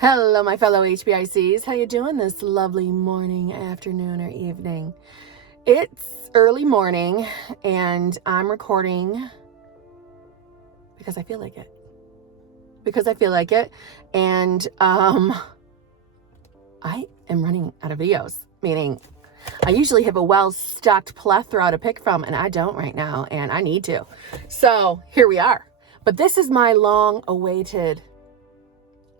Hello, my fellow HBICs. How you doing this lovely morning, afternoon, or evening? It's early morning, and I'm recording because I feel like it. And I am running out of videos, meaning I usually have a well-stocked plethora to pick from, and I don't right now, and I need to. So here we are. But this is my long-awaited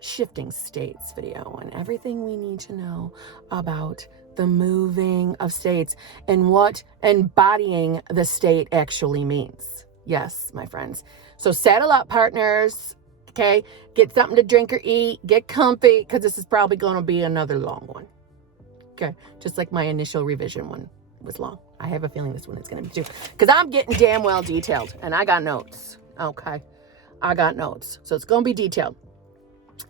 shifting states video and everything we need to know about the moving of states and what embodying the state actually means. Yes, my friends. So saddle up, partners. Okay, get something to drink or eat, get comfy, because this is probably going to be another long one. Okay, just like my initial revision one was long. I have a feeling this one is going to be too, because I'm getting damn well detailed, and I got notes. Okay, I got notes, so it's going to be detailed.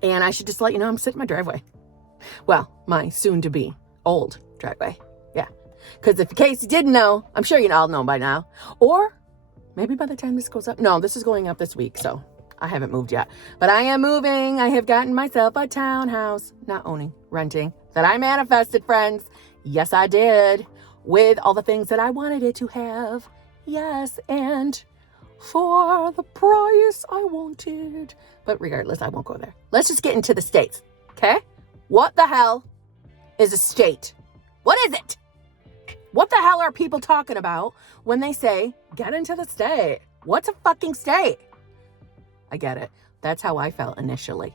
And I should just let you know I'm sitting in my driveway. Well, my soon-to-be old driveway. Yeah, because if in case you didn't know, I'm sure you all know by now. Or maybe by the time this goes up. No, this is going up this week, so I haven't moved yet. But I am moving. I have gotten myself a townhouse. Not owning, renting. That I manifested, friends. Yes, I did. With all the things that I wanted it to have. Yes, and for the price I wanted. But regardless, I won't go there. Let's just get into the states, okay? What the hell is a state? What is it? What the hell are people talking about when they say, get into the state? What's a fucking state? I get it. That's how I felt initially.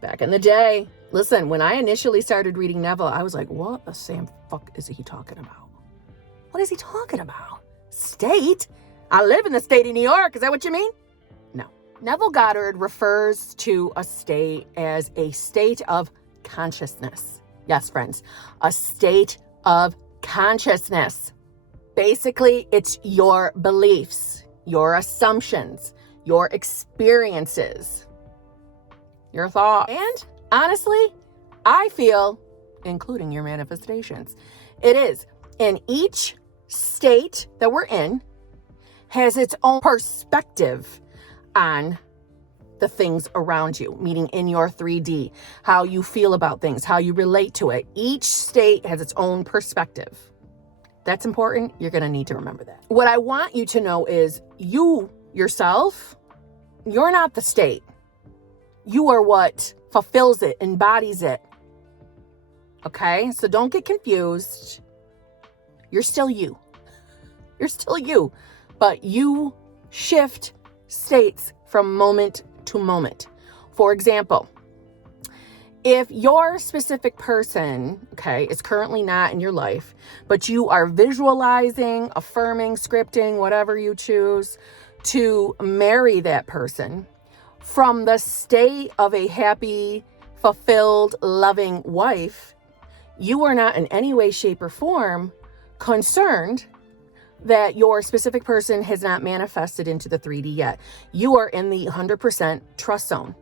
Back in the day. Listen, when I initially started reading Neville, I was like, what the Sam fuck is he talking about? What is he talking about? State? I live in the state of New York. Is that what you mean? No. Neville Goddard refers to a state as a state of consciousness. Yes, friends, a state of consciousness. Basically, it's your beliefs, your assumptions, your experiences, your thoughts. And honestly, I feel, including your manifestations, it is in each state that we're in, has its own perspective on the things around you, meaning in your 3D, how you feel about things, how you relate to it. Each state has its own perspective. That's important. You're going to need to remember that. What I want you to know is you yourself, you're not the state. You are what fulfills it, embodies it. Okay? So don't get confused. You're still you. You're still you. But you shift states from moment to moment. For example, if your specific person, okay, is currently not in your life, but you are visualizing, affirming, scripting, whatever you choose to marry that person from the state of a happy, fulfilled, loving wife, you are not in any way, shape, or form concerned that your specific person has not manifested into the 3D yet. You are in the 100% trust zone.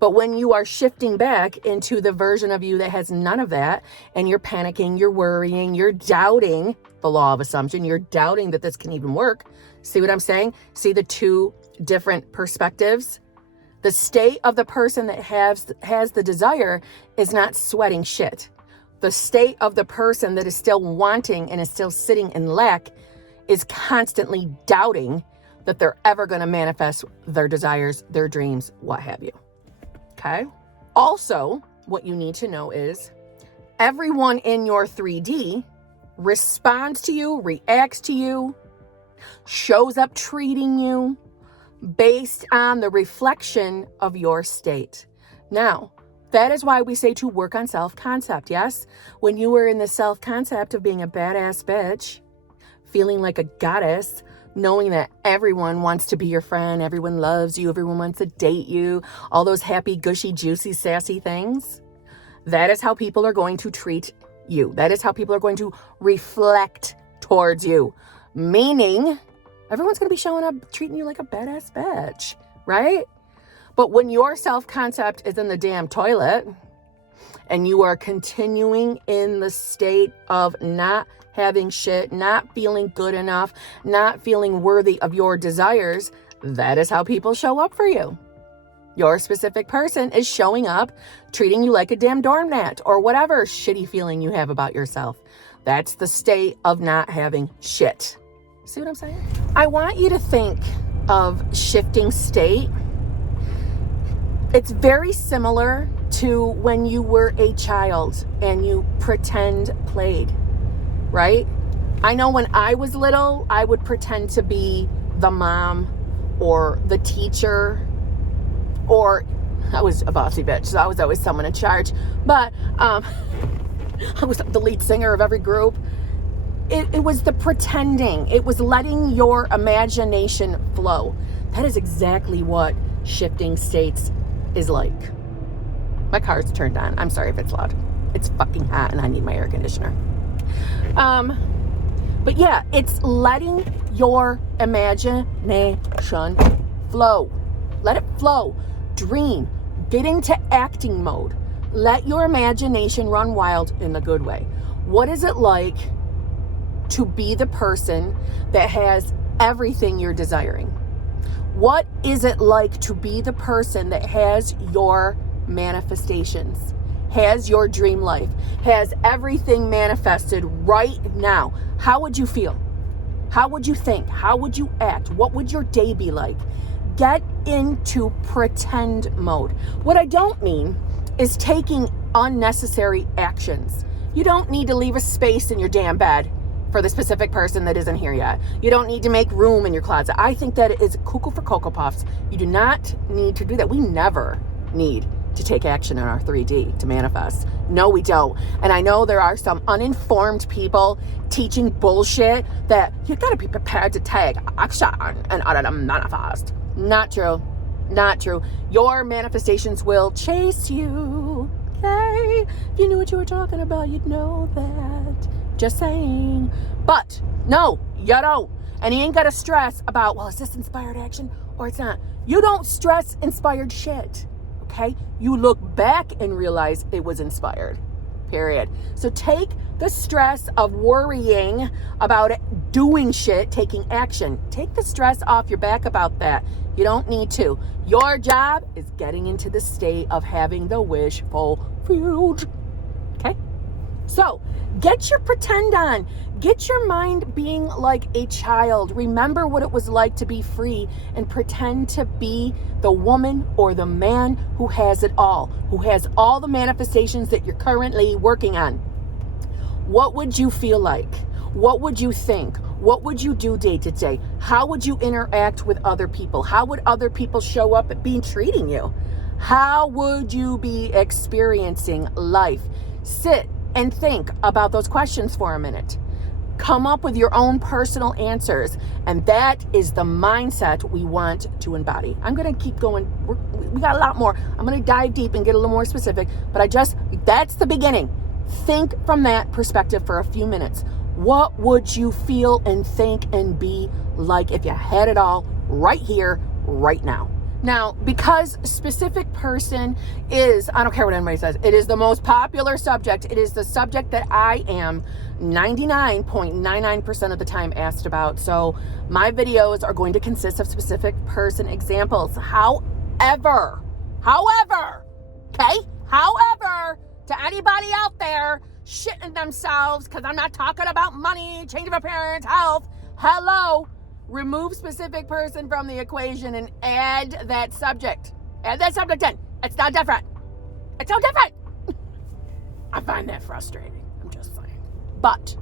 But when you are shifting back into the version of you that has none of that, and you're panicking, you're worrying, you're doubting the law of assumption, you're doubting that this can even work. See what I'm saying? See the two different perspectives? The state of the person that has the desire is not sweating shit. The state of the person that is still wanting and is still sitting in lack is constantly doubting that they're ever going to manifest their desires, their dreams, what have you. Okay? Also, what you need to know is everyone in your 3D responds to you, reacts to you, shows up treating you based on the reflection of your state. Now, that is why we say to work on self-concept, yes? When you were in the self-concept of being a badass bitch, feeling like a goddess, knowing that everyone wants to be your friend, everyone loves you, everyone wants to date you, all those happy, gushy, juicy, sassy things, that is how people are going to treat you. That is how people are going to reflect towards you. Meaning, everyone's going to be showing up treating you like a badass bitch, right? But when your self-concept is in the damn toilet and you are continuing in the state of not having shit, not feeling good enough, not feeling worthy of your desires, that is how people show up for you. Your specific person is showing up, treating you like a damn doormat or whatever shitty feeling you have about yourself. That's the state of not having shit. See what I'm saying? I want you to think of shifting state. It's very similar to when you were a child and you pretend played, right? I know when I was little, I would pretend to be the mom or the teacher, or I was a bossy bitch, so I was always someone in charge. But I was the lead singer of every group. It was the pretending. It was letting your imagination flow. That is exactly what shifting states is like. My car's turned on. I'm sorry if it's loud. It's fucking hot and I need my air conditioner. But yeah, it's letting your imagination flow. Let it flow. Dream. Get into acting mode. Let your imagination run wild in the good way. What is it like to be the person that has everything you're desiring? What is it like to be the person that has your manifestations, has your dream life, has everything manifested right now? How would you feel? How would you think? How would you act? What would your day be like? Get into pretend mode. What I don't mean is taking unnecessary actions. You don't need to leave a space in your damn bed for the specific person that isn't here yet. You don't need to make room in your closet. I think that is cuckoo for Cocoa Puffs. You do not need to do that. We never need to take action in our 3D to manifest. No, we don't. And I know there are some uninformed people teaching bullshit that you gotta be prepared to take action in order to manifest. Not true. Not true. Your manifestations will chase you. Okay? If you knew what you were talking about, you'd know that. Just saying. But no, you don't. And you ain't got to stress about, well, is this inspired action or it's not? You don't stress inspired shit. Okay? You look back and realize it was inspired. Period. So take the stress of worrying about it, doing shit, taking action. Take the stress off your back about that. You don't need to. Your job is getting into the state of having the wish fulfilled. Okay? So, get your pretend on. Get your mind being like a child. Remember what it was like to be free and pretend to be the woman or the man who has it all, who has all the manifestations that you're currently working on. What would you feel like? What would you think? What would you do day to day? How would you interact with other people? How would other people show up at being treating you? How would you be experiencing life? Sit and think about those questions for a minute. Come up with your own personal answers. And that is the mindset we want to embody. I'm going to keep going. We got a lot more. I'm going to dive deep and get a little more specific. But that's the beginning. Think from that perspective for a few minutes. What would you feel and think and be like if you had it all right here, right now? Now, because specific person is, I don't care what anybody says, it is the most popular subject. It is the subject that I am 99.99% of the time asked about. So my videos are going to consist of specific person examples. However, to anybody out there shitting themselves because I'm not talking about money, change of appearance, health, hello, remove specific person from the equation and add that subject. Add that subject in. It's not different. It's so different. I find that frustrating. I'm just saying. But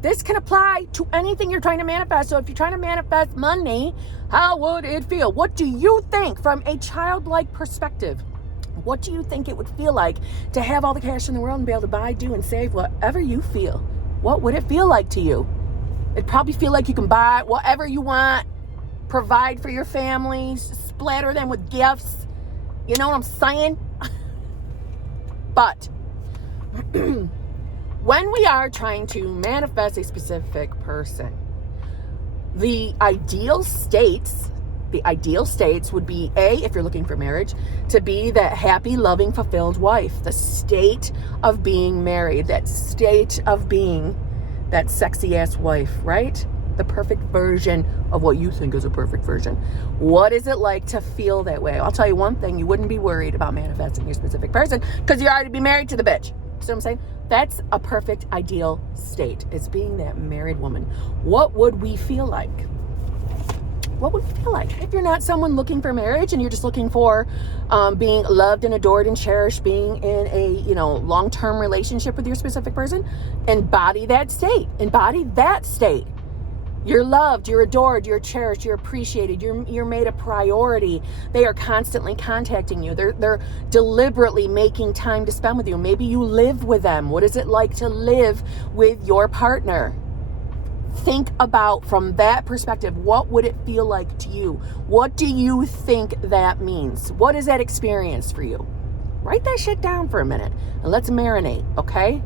this can apply to anything you're trying to manifest. So if you're trying to manifest money, how would it feel? What do you think from a childlike perspective? What do you think it would feel like to have all the cash in the world and be able to buy, do, and save whatever you feel? What would it feel like to you? It'd probably feel like you can buy whatever you want, provide for your family, splatter them with gifts. You know what I'm saying? But when we are trying to manifest a specific person, the ideal states would be A, if you're looking for marriage, to be that happy, loving, fulfilled wife, the state of being married, that state of being that sexy ass wife, right? the perfect version of what you think is a perfect version. What is it like to feel that way? I'll tell you one thing, you wouldn't be worried about manifesting your specific person because you already be married to the bitch. See what I'm saying? That's a perfect ideal state, is being that married woman. What would we feel like? What would it feel like? If you're not someone looking for marriage and you're just looking for being loved and adored and cherished, being in a, long-term relationship with your specific person, embody that state. Embody that state. You're loved, you're adored, you're cherished, you're appreciated, you're made a priority. They are constantly contacting you. They're deliberately making time to spend with you. Maybe you live with them. What is it like to live with your partner? Think about, from that perspective, what would it feel like to you? What do you think that means? What is that experience for you? Write that shit down for a minute and let's marinate, okay?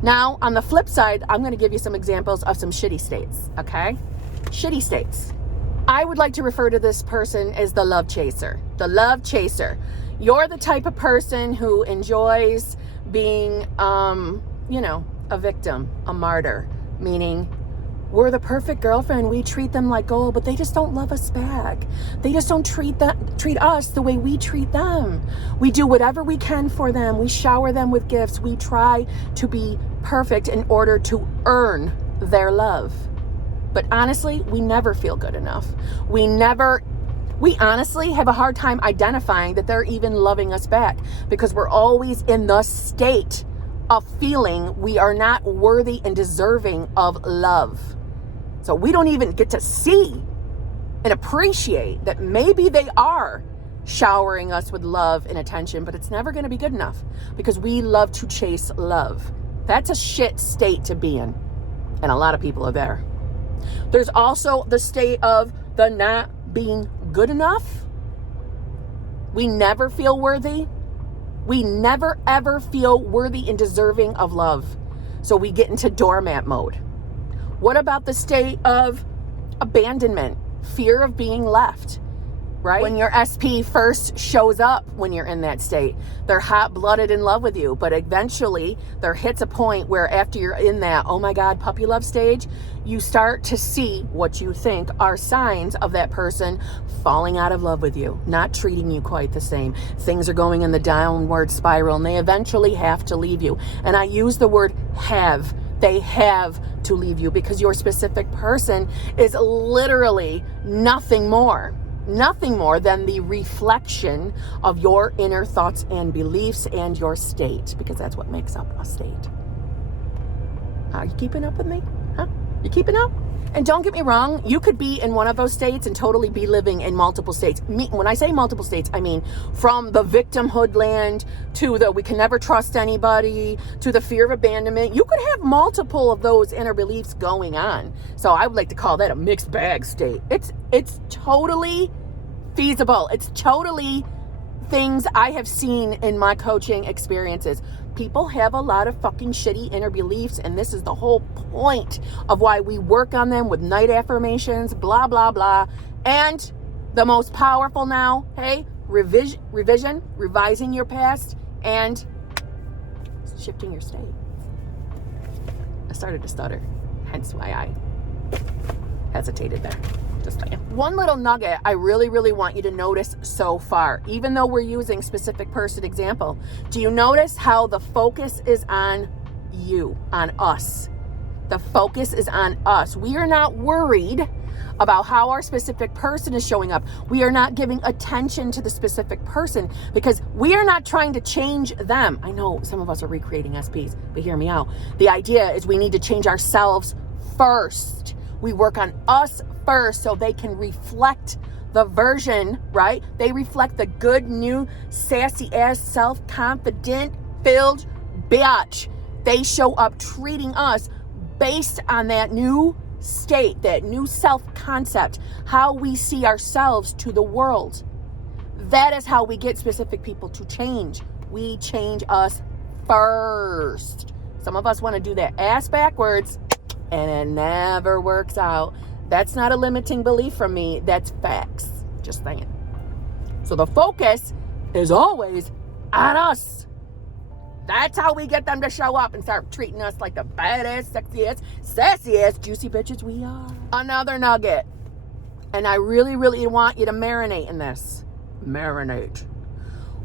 Now, on the flip side, I'm going to give you some examples of some shitty states, okay? Shitty states. I would like to refer to this person as the love chaser. The love chaser. You're the type of person who enjoys being, a victim, a martyr, meaning we're the perfect girlfriend. We treat them like gold, but they just don't love us back. They just don't treat us the way we treat them. We do whatever we can for them. We shower them with gifts. We try to be perfect in order to earn their love. But honestly, we never feel good enough. We honestly have a hard time identifying that they're even loving us back, because we're always in the state of feeling we are not worthy and deserving of love. So we don't even get to see and appreciate that maybe they are showering us with love and attention, but it's never going to be good enough because we love to chase love. That's a shit state to be in. And a lot of people are there. There's also the state of the not being good enough. We never feel worthy. We never ever feel worthy and deserving of love. So we get into doormat mode. What about the state of abandonment, fear of being left, right? When your SP first shows up, when you're in that state, they're hot-blooded in love with you, but eventually there hits a point where after you're in that, oh my God, puppy love stage, you start to see what you think are signs of that person falling out of love with you, not treating you quite the same. Things are going in the downward spiral and they eventually have to leave you. And I use the word have. They have to leave you because your specific person is literally nothing more than the reflection of your inner thoughts and beliefs and your state, because that's what makes up a state. Are you keeping up with me? Huh? You keeping up? And don't get me wrong, you could be in one of those states and totally be living in multiple states. When I say multiple states, I mean from the victimhood land to the we can never trust anybody to the fear of abandonment. You could have multiple of those inner beliefs going on. So I would like to call that a mixed bag state. It's totally feasible. It's totally things I have seen in my coaching experiences. People have a lot of fucking shitty inner beliefs, and this is the whole point of why we work on them with night affirmations, blah, blah, blah. And the most powerful now, hey, revising your past and shifting your state. I started to stutter, hence why I hesitated there. Just saying. One little nugget I really, really want you to notice so far, even though we're using specific person example. Do you notice how the focus is on you, on us? The focus is on us. We are not worried about how our specific person is showing up. We are not giving attention to the specific person because we are not trying to change them. I know some of us are recreating SPs, but hear me out. The idea is we need to change ourselves first. We work on us first so they can reflect the version, right? They reflect the good, new, sassy ass, self-confident, filled bitch. They show up treating us based on that new state, that new self-concept, how we see ourselves to the world. That is how we get specific people to change. We change us first. Some of us want to do that ass backwards, and it never works out. That's not a limiting belief from me. That's facts. Just saying. So the focus is always on us. That's how we get them to show up and start treating us like the baddest, sexiest, sassiest, juicy bitches we are. Another nugget. And I really, really want you to marinate in this. Marinate.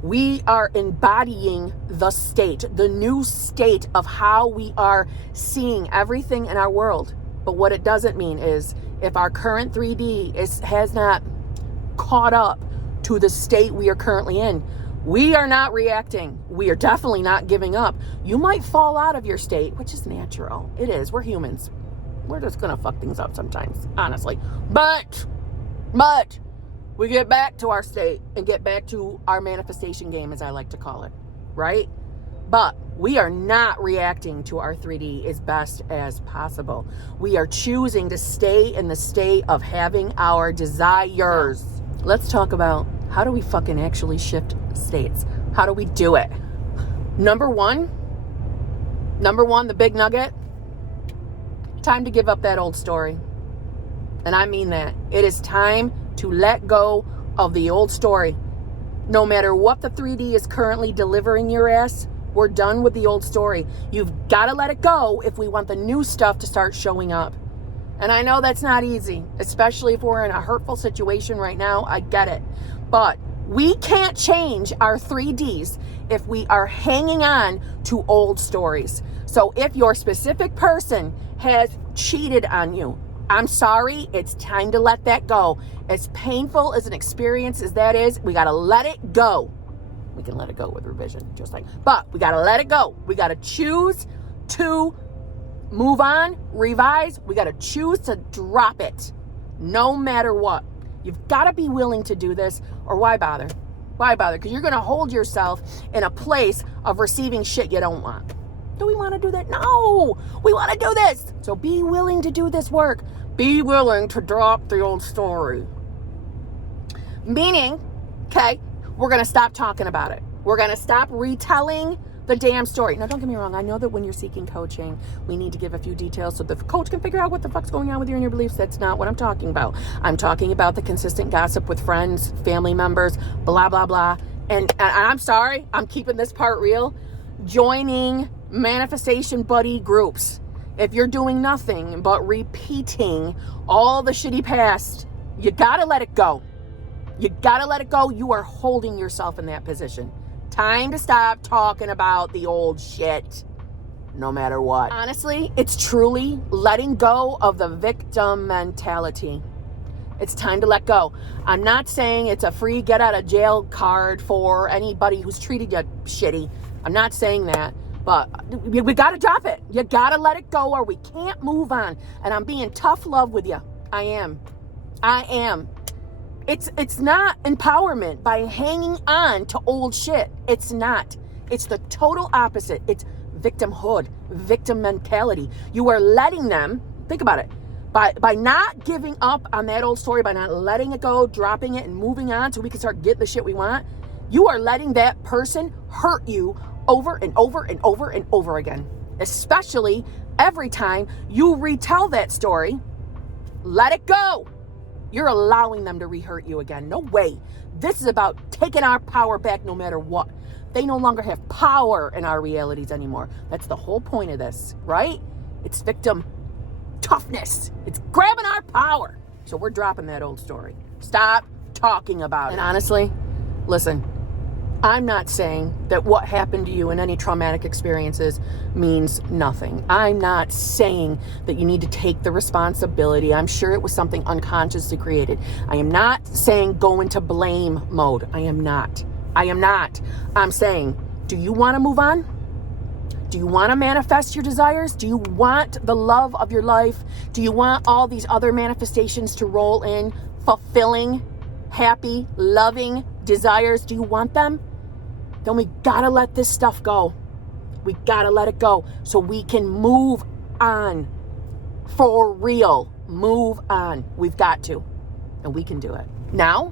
We are embodying the state, the new state of how we are seeing everything in our world. But what it doesn't mean is if our current 3D has not caught up to the state we are currently in, we are not reacting. We are definitely not giving up. You might fall out of your state, which is natural. It is. We're humans. We're just going to fuck things up sometimes, honestly. But we get back to our state and get back to our manifestation game, as I like to call it, right? But we are not reacting to our 3D as best as possible. We are choosing to stay in the state of having our desires. Let's talk about how do we fucking actually shift states? How do we do it? Number one, the big nugget, time to give up that old story. And I mean that. It is time to let go of the old story. No matter what the 3D is currently delivering your ass, we're done with the old story. You've got to let it go if we want the new stuff to start showing up. And I know that's not easy, especially if we're in a hurtful situation right now. I get it. But we can't change our 3Ds if we are hanging on to old stories. So if your specific person has cheated on you, I'm sorry, it's time to let that go. As painful as an experience as that is, we got to let it go. We can let it go with revision, just like, but we got to let it go. We got to choose to move on, revise. We got to choose to drop it no matter what. You've got to be willing to do this, or why bother? Why bother? Because you're going to hold yourself in a place of receiving shit you don't want. Do we want to do that? No, we want to do this. So be willing to do this work. Be willing to drop the old story. Meaning, okay, we're going to stop talking about it. We're going to stop retelling the damn story. Now, don't get me wrong. I know that when you're seeking coaching, we need to give a few details so the coach can figure out what the fuck's going on with you and your beliefs. That's not what I'm talking about. I'm talking about the consistent gossip with friends, family members, blah, blah, blah. And I'm sorry, I'm keeping this part real. Joining manifestation buddy groups. If you're doing nothing but repeating all the shitty past, you gotta let it go. You gotta let it go. You are holding yourself in that position. Time to stop talking about the old shit, no matter what. Honestly, it's truly letting go of the victim mentality. It's time to let go. I'm not saying it's a free get out of jail card for anybody who's treated you shitty. I'm not saying that. But we got to drop it. You got to let it go or we can't move on. And I'm being tough love with you. I am. It's not empowerment by hanging on to old shit. It's not. It's the total opposite. It's victimhood, victim mentality. You are letting them, think about it, by not giving up on that old story, by not letting it go, dropping it and moving on so we can start getting the shit we want, you are letting that person hurt you over and over and over and over again. Especially every time you retell that story, let it go. You're allowing them to re-hurt you again. No way. This is about taking our power back no matter what. They no longer have power in our realities anymore. That's the whole point of this, right? It's victim toughness. It's grabbing our power. So we're dropping that old story. Stop talking about it. And honestly, listen, I'm not saying that what happened to you in any traumatic experiences means nothing. I'm not saying that you need to take the responsibility. I'm sure it was something unconsciously created. I am not saying go into blame mode. I am not. I'm saying, do you want to move on? Do you want to manifest your desires? Do you want the love of your life? Do you want all these other manifestations to roll in, fulfilling, happy, loving desires? Do you want them? Then we gotta let this stuff go. We gotta let it go so we can move on. For real, move on. We've got to, and we can do it. Now,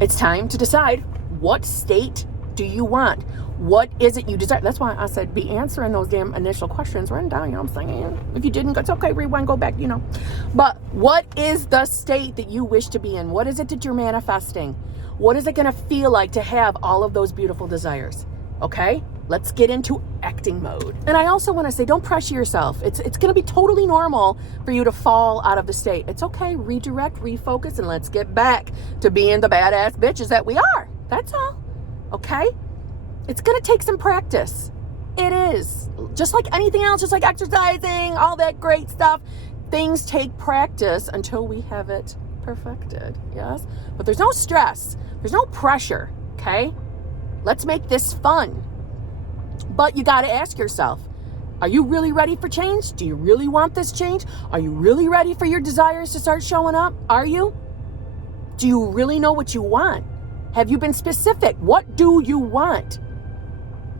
it's time to decide, what state do you want? What is it you desire? That's why I said be answering those damn initial questions. Run down, you know what I'm saying? If you didn't, it's okay, rewind, go back, you know. But what is the state that you wish to be in? What is it that you're manifesting? What is it going to feel like to have all of those beautiful desires? Okay? Let's get into acting mode. And I also want to say, don't pressure yourself. It's going to be totally normal for you to fall out of the state. It's okay. Redirect, refocus, and let's get back to being the badass bitches that we are. That's all. Okay? It's going to take some practice. It is. Just like anything else, just like exercising, all that great stuff. Things take practice until we have it perfected. Yes? But there's no stress. There's no pressure. Okay? Let's make this fun. But you got to ask yourself, are you really ready for change? Do you really want this change? Are you really ready for your desires to start showing up? Are you? Do you really know what you want? Have you been specific? What do you want?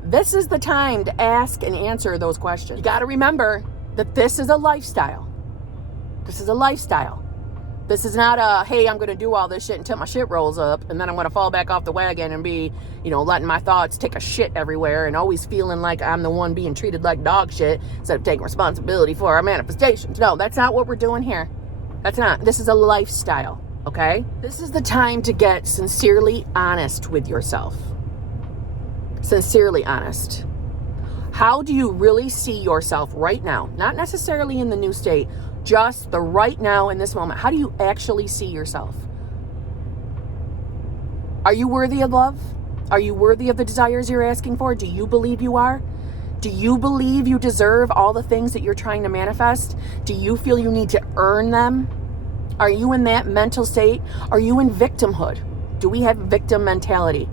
This is the time to ask and answer those questions. You got to remember that this is a lifestyle. This is a lifestyle. This is not a, hey, I'm going to do all this shit until my shit rolls up, and then I'm going to fall back off the wagon and be, letting my thoughts take a shit everywhere and always feeling like I'm the one being treated like dog shit instead of taking responsibility for our manifestations. No, that's not what we're doing here. That's not. This is a lifestyle, okay? This is the time to get sincerely honest with yourself. Sincerely honest. How do you really see yourself right now? Not necessarily in the new state, just the right now in this moment. How do you actually see yourself? Are you worthy of love? Are you worthy of the desires you're asking for? Do you believe you are? Do you believe you deserve all the things that you're trying to manifest? Do you feel you need to earn them? Are you in that mental state? Are you in victimhood? Do we have victim mentality?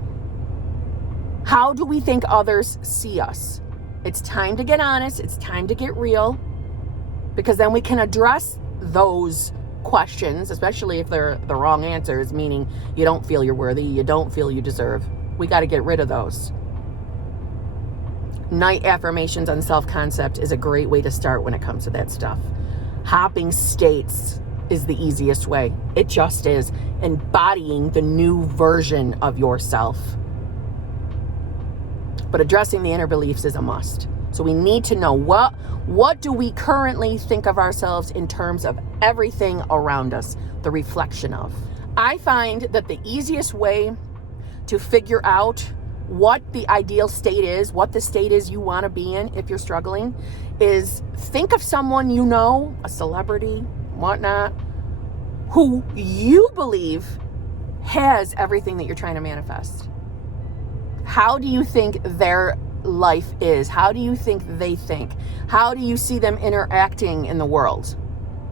How do we think others see us? It's time to get honest. It's time to get real. Because then we can address those questions, especially if they're the wrong answers, meaning you don't feel you're worthy, you don't feel you deserve. We got to get rid of those. Night affirmations on self-concept is a great way to start when it comes to that stuff. Hopping states is the easiest way. It just is. Embodying the new version of yourself. But addressing the inner beliefs is a must. So we need to know what do we currently think of ourselves in terms of everything around us, the reflection of. I find that the easiest way to figure out what the ideal state is, what the state is you want to be in if you're struggling, is think of someone you know, a celebrity, whatnot, who you believe has everything that you're trying to manifest. How do you think their life is? How do you think they think? How do you see them interacting in the world?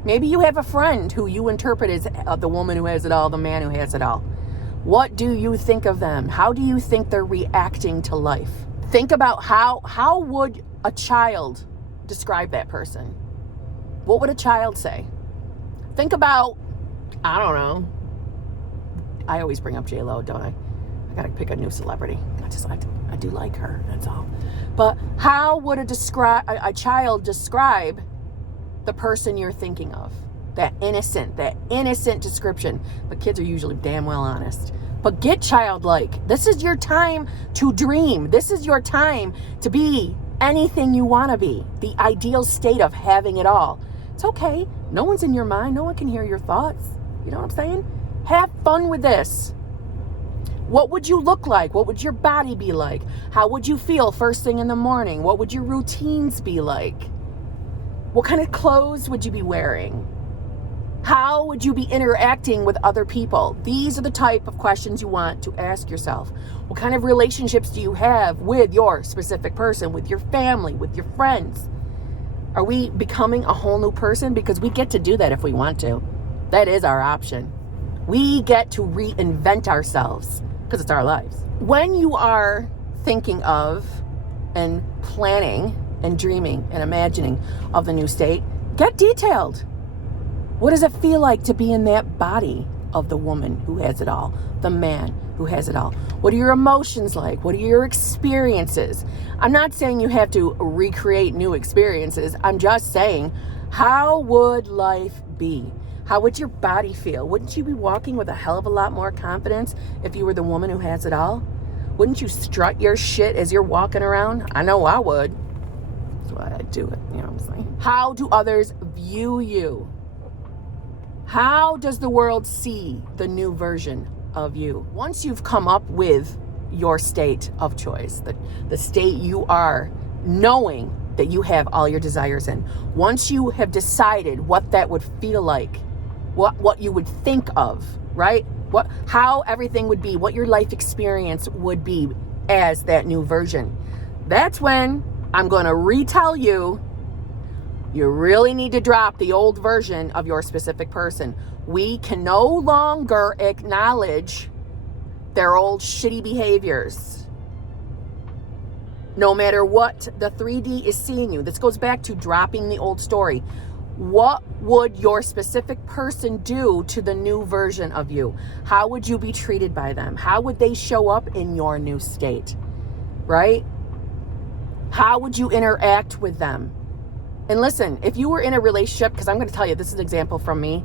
Maybe you have a friend who you interpret as the woman who has it all, the man who has it all. What do you think of them? How do you think they're reacting to life? Think about how would a child describe that person? What would a child say? Think about, I don't know. I always bring up J-Lo, don't I? I gotta pick a new celebrity. I do like her, that's all. But how would a child describe the person you're thinking of? That innocent description. But kids are usually damn well honest. But get childlike. This is your time to dream. This is your time to be anything you want to be. The ideal state of having it all. It's okay. No one's in your mind. No one can hear your thoughts. You know what I'm saying? Have fun with this. What would you look like? What would your body be like? How would you feel first thing in the morning? What would your routines be like? What kind of clothes would you be wearing? How would you be interacting with other people? These are the type of questions you want to ask yourself. What kind of relationships do you have with your specific person, with your family, with your friends? Are we becoming a whole new person? Because we get to do that if we want to. That is our option. We get to reinvent ourselves because it's our lives. When you are thinking of and planning and dreaming and imagining of the new state, get detailed. What does it feel like to be in that body of the woman who has it all, the man who has it all? What are your emotions like? What are your experiences? I'm not saying you have to recreate new experiences. I'm just saying, how would life be? How would your body feel? Wouldn't you be walking with a hell of a lot more confidence if you were the woman who has it all? Wouldn't you strut your shit as you're walking around? I know I would. That's why I do it, you know what I'm saying? How do others view you? How does the world see the new version of you? Once you've come up with your state of choice, the state you are, knowing that you have all your desires in. Once you have decided what that would feel like, what you would think of, right? How everything would be, what your life experience would be as that new version. That's when I'm going to retell you, you really need to drop the old version of your specific person. We can no longer acknowledge their old shitty behaviors. No matter what the 3D is seeing you. This goes back to dropping the old story. What would your specific person do to the new version of you? How would you be treated by them? How would they show up in your new state? Right? How would you interact with them? And listen, if you were in a relationship, because I'm going to tell you, this is an example from me.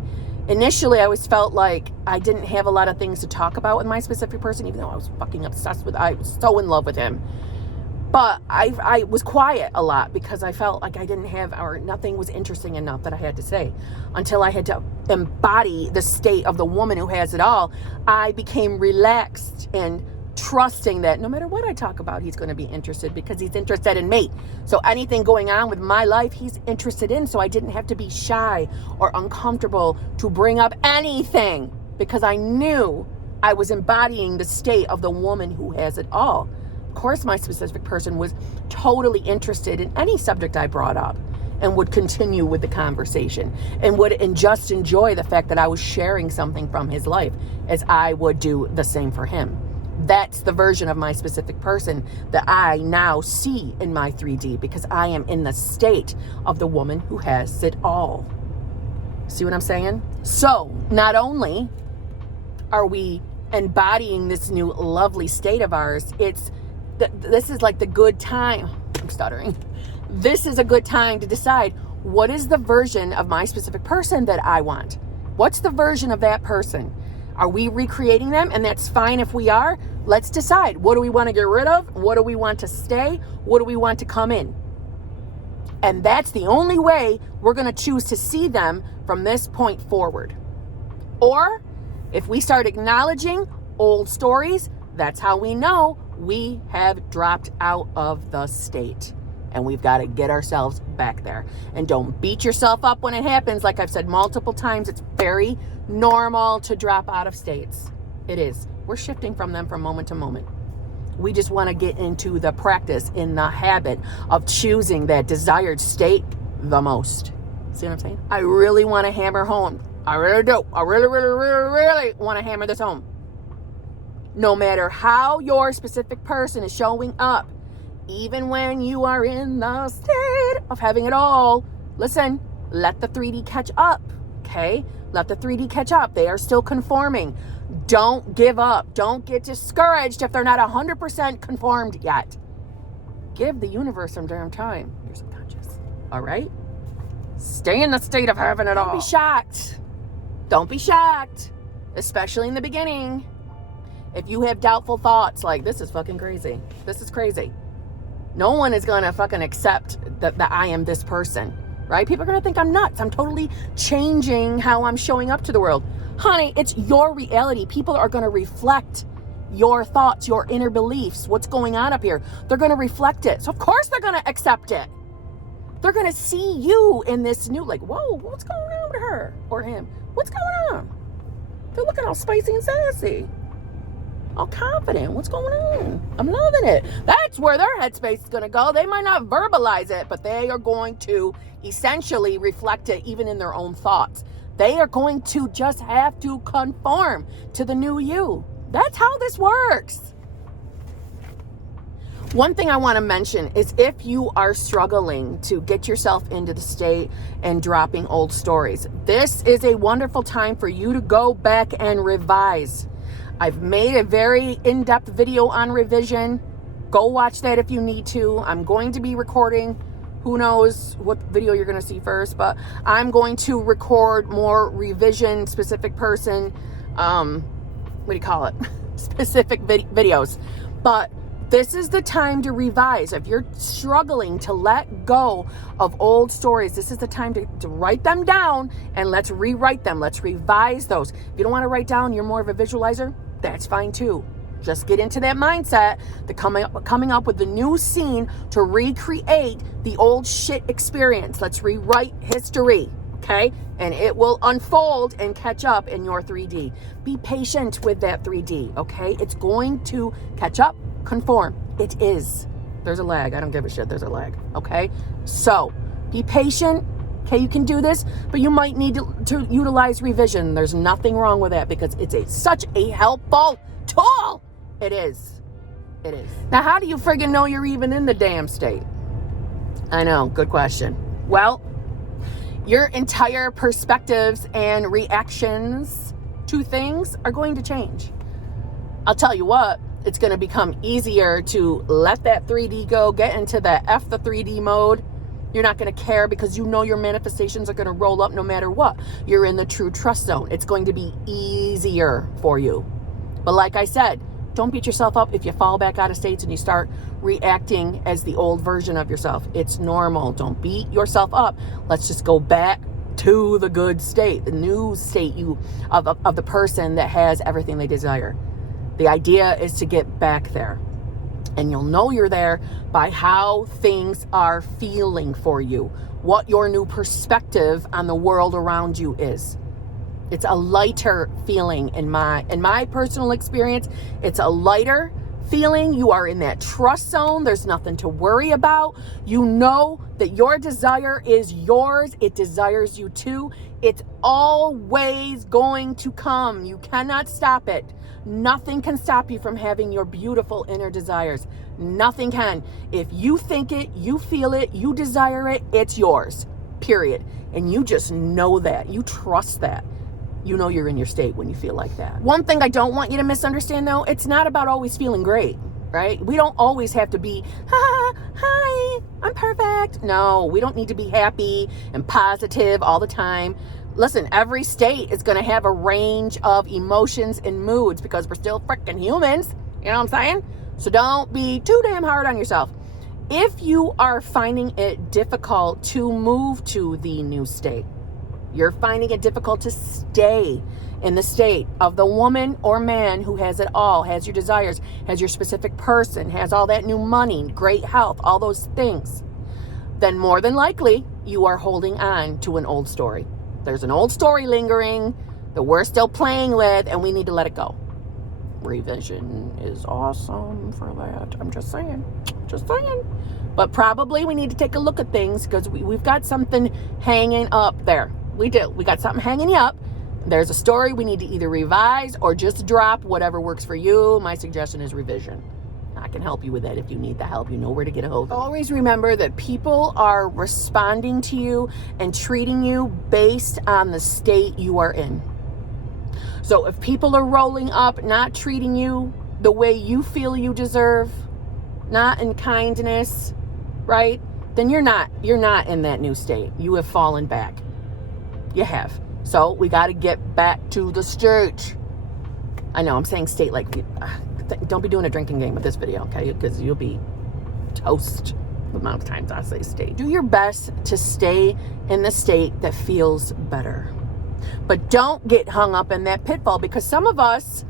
Initially, I always felt like I didn't have a lot of things to talk about with my specific person, even though I was fucking obsessed with, I was so in love with him. But I was quiet a lot because I felt like I didn't have, or nothing was interesting enough that I had to say. Until I had to embody the state of the woman who has it all, I became relaxed and trusting that no matter what I talk about, he's going to be interested because he's interested in me. So anything going on with my life, he's interested in. So I didn't have to be shy or uncomfortable to bring up anything because I knew I was embodying the state of the woman who has it all. Of course, my specific person was totally interested in any subject I brought up and would continue with the conversation and would just enjoy the fact that I was sharing something from his life as I would do the same for him. That's the version of my specific person that I now see in my 3D because I am in the state of the woman who has it all. See what I'm saying? So not only are we embodying this new lovely state of ours, this is like the good time. I'm stuttering. This is a good time to decide what is the version of my specific person that I want. What's the version of that person? Are we recreating them? And that's fine if we are. Let's decide. What do we want to get rid of? What do we want to stay? What do we want to come in? And that's the only way we're going to choose to see them from this point forward. Or if we start acknowledging old stories, that's how we know we have dropped out of the state. And we've got to get ourselves back there. And don't beat yourself up when it happens. Like I've said multiple times, it's very normal to drop out of states. It is. We're shifting from them from moment to moment. We just want to get into the practice, in the habit of choosing that desired state the most. See what I'm saying? I really want to hammer home. I really do. I really, really, really, really want to hammer this home. No matter how your specific person is showing up, even when you are in the state of having it all, listen, let the 3D catch up, okay? Let the 3D catch up. They are still conforming. Don't give up. Don't get discouraged if they're not 100% conformed yet. Give the universe some damn time. Your subconscious, all right? Stay in the state of having it all. Don't be shocked. Don't be shocked, especially in the beginning. If you have doubtful thoughts like, this is fucking crazy. This is crazy. No one is going to fucking accept that I am this person, right? People are going to think I'm nuts. I'm totally changing how I'm showing up to the world. Honey, it's your reality. People are going to reflect your thoughts, your inner beliefs, what's going on up here. They're going to reflect it. So of course they're going to accept it. They're going to see you in this new, like, whoa, what's going on with her or him? What's going on? They're looking all spicy and sassy. All confident. What's going on? I'm loving it. That's where their headspace is going to go. They might not verbalize it, but they are going to essentially reflect it even in their own thoughts. They are going to just have to conform to the new you. That's how this works. One thing I want to mention is if you are struggling to get yourself into the state and dropping old stories, this is a wonderful time for you to go back and revise. I've made a very in-depth video on revision. Go watch that if you need to. I'm going to be recording, who knows what video you're going to see first, but I'm going to record more revision, specific person, specific videos. But this is the time to revise. If you're struggling to let go of old stories, this is the time to write them down and let's rewrite them. Let's revise those. If you don't want to write down, you're more of a visualizer, that's fine too. Just get into that mindset, coming up with the new scene to recreate the old shit experience. Let's rewrite history, okay? And it will unfold and catch up in your 3D. Be patient with that 3D, okay? It's going to catch up, conform. It is. There's a lag. I don't give a shit. There's a lag, okay? So be patient. Okay, you can do this, but you might need to utilize revision. There's nothing wrong with that because it's such a helpful tool. It is. It is. Now, how do you friggin' know you're even in the damn state? I know, good question. Well, your entire perspectives and reactions to things are going to change. I'll tell you what, it's going to become easier to let that 3D go, get into the F the 3D mode. You're not going to care because you know your manifestations are going to roll up no matter what. You're in the true trust zone. It's going to be easier for you. But like I said, don't beat yourself up if you fall back out of states and you start reacting as the old version of yourself. It's normal. Don't beat yourself up. Let's just go back to the good state, the new state of the person that has everything they desire. The idea is to get back there. And you'll know you're there by how things are feeling for you, what your new perspective on the world around you is. It's a lighter feeling in my personal experience. It's a lighter feeling. You are in that trust zone. There's nothing to worry about. You know that your desire is yours. It desires you too. It's always going to come. You cannot stop it. Nothing can stop you from having your beautiful inner desires. Nothing can. If you think it, you feel it, you desire it, it's yours. Period. And you just know that. You trust that. You know you're in your state when you feel like that. One thing I don't want you to misunderstand though, it's not about always feeling great, right? We don't always have to be, hi, I'm perfect. No, we don't need to be happy and positive all the time. Listen, every state is going to have a range of emotions and moods because we're still freaking humans. You know what I'm saying? So don't be too damn hard on yourself. If you are finding it difficult to move to the new state, you're finding it difficult to stay in the state of the woman or man who has it all, has your desires, has your specific person, has all that new money, great health, all those things, then more than likely you are holding on to an old story. There's an old story lingering that we're still playing with and we need to let it go. Revision is awesome for that. I'm just saying. But probably we need to take a look at things because we've got something hanging up there. We do. We got something hanging up. There's a story we need to either revise or just drop, whatever works for you. My suggestion is revision. I can help you with that if you need the help. You know where to get a hold of. Always remember that people are responding to you and treating you based on the state you are in. So if people are rolling up, not treating you the way you feel you deserve, not in kindness, right? Then you're not in that new state. You have fallen back. You have. So we got to get back to the state. I know I'm saying state like, don't be doing a drinking game with this video, okay? Because you'll be toast the amount of times I say state. Do your best to stay in the state that feels better. But don't get hung up in that pitfall because some of us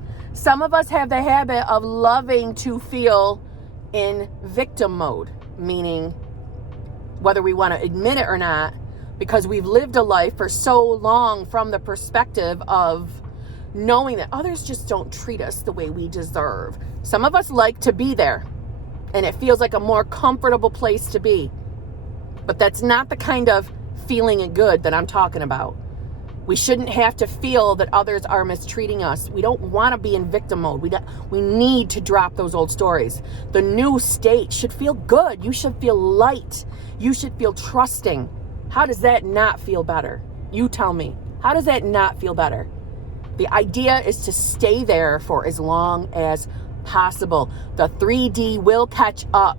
have the habit of loving to feel in victim mode, meaning whether we want to admit it or not, because we've lived a life for so long from the perspective of knowing that others just don't treat us the way we deserve. Some of us like to be there, and it feels like a more comfortable place to be. But that's not the kind of feeling good that I'm talking about. We shouldn't have to feel that others are mistreating us. We don't want to be in victim mode. We need to drop those old stories. The new state should feel good. You should feel light. You should feel trusting. How does that not feel better? You tell me. How does that not feel better? The idea is to stay there for as long as possible. The 3D will catch up.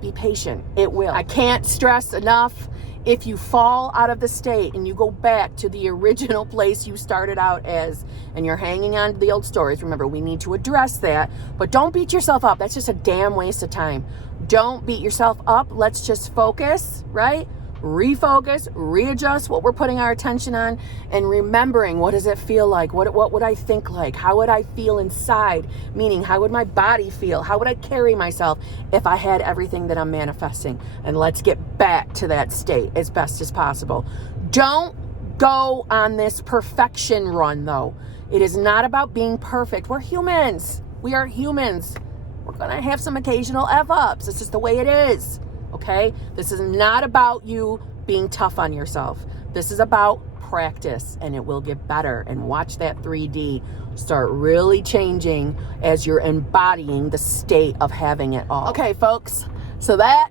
Be patient. It will. I can't stress enough, if you fall out of the state and you go back to the original place you started out as and you're hanging on to the old stories, remember, we need to address that. But don't beat yourself up. That's just a damn waste of time. Don't beat yourself up. Let's just focus, right? refocus, readjust what we're putting our attention on, and remembering, what does it feel like? What would I think like? How would I feel inside? Meaning, how would my body feel? How would I carry myself if I had everything that I'm manifesting? And let's get back to that state as best as possible. Don't go on this perfection run, though. It is not about being perfect. We're humans. We are humans. We're going to have some occasional F-ups. This is the way it is, okay? This is not about you being tough on yourself. This is about practice, and it will get better. And watch that 3D start really changing as you're embodying the state of having it all. Okay, folks, so that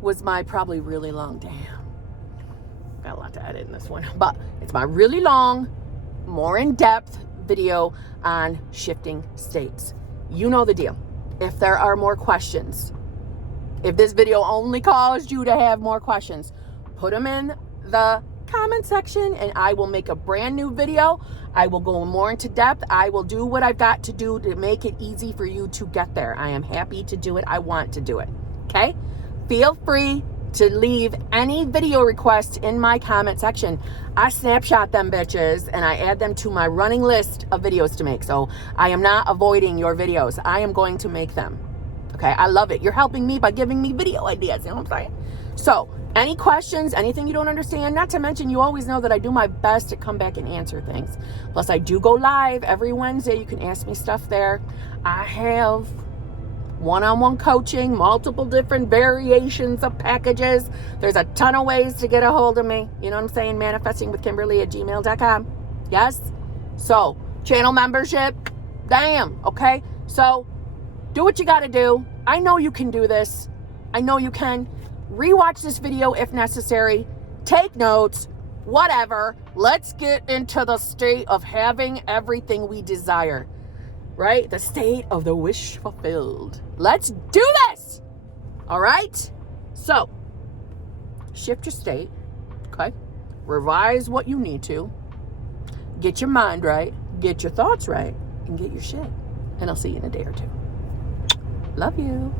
was my probably really long, got a lot to edit in this one, but it's my really long, more in-depth video on shifting states. You know the deal. If there are more questions, if this video only caused you to have more questions, put them in the comment section and I will make a brand new video. I will go more into depth. I will do what I've got to do to make it easy for you to get there. I am happy to do it. I want to do it. Okay? Feel free to leave any video requests in my comment section. I snapshot them bitches and I add them to my running list of videos to make. So I am not avoiding your videos. I am going to make them. Okay, I love it. You're helping me by giving me video ideas. You know what I'm saying? So any questions, anything you don't understand, not to mention you always know that I do my best to come back and answer things. Plus I do go live every Wednesday. You can ask me stuff there. I have one-on-one coaching, multiple different variations of packages. There's a ton of ways to get a hold of me. You know what I'm saying? ManifestingwithKimberly@gmail.com. Yes? So, channel membership. Damn. Okay? So, do what you got to do. I know you can do this. I know you can. Rewatch this video if necessary. Take notes. Whatever. Let's get into the state of having everything we desire. Right? The state of the wish fulfilled. Let's do this. All right? So, shift your state. Okay? Revise what you need to. Get your mind right. Get your thoughts right. And get your shit. And I'll see you in a day or two. Love you.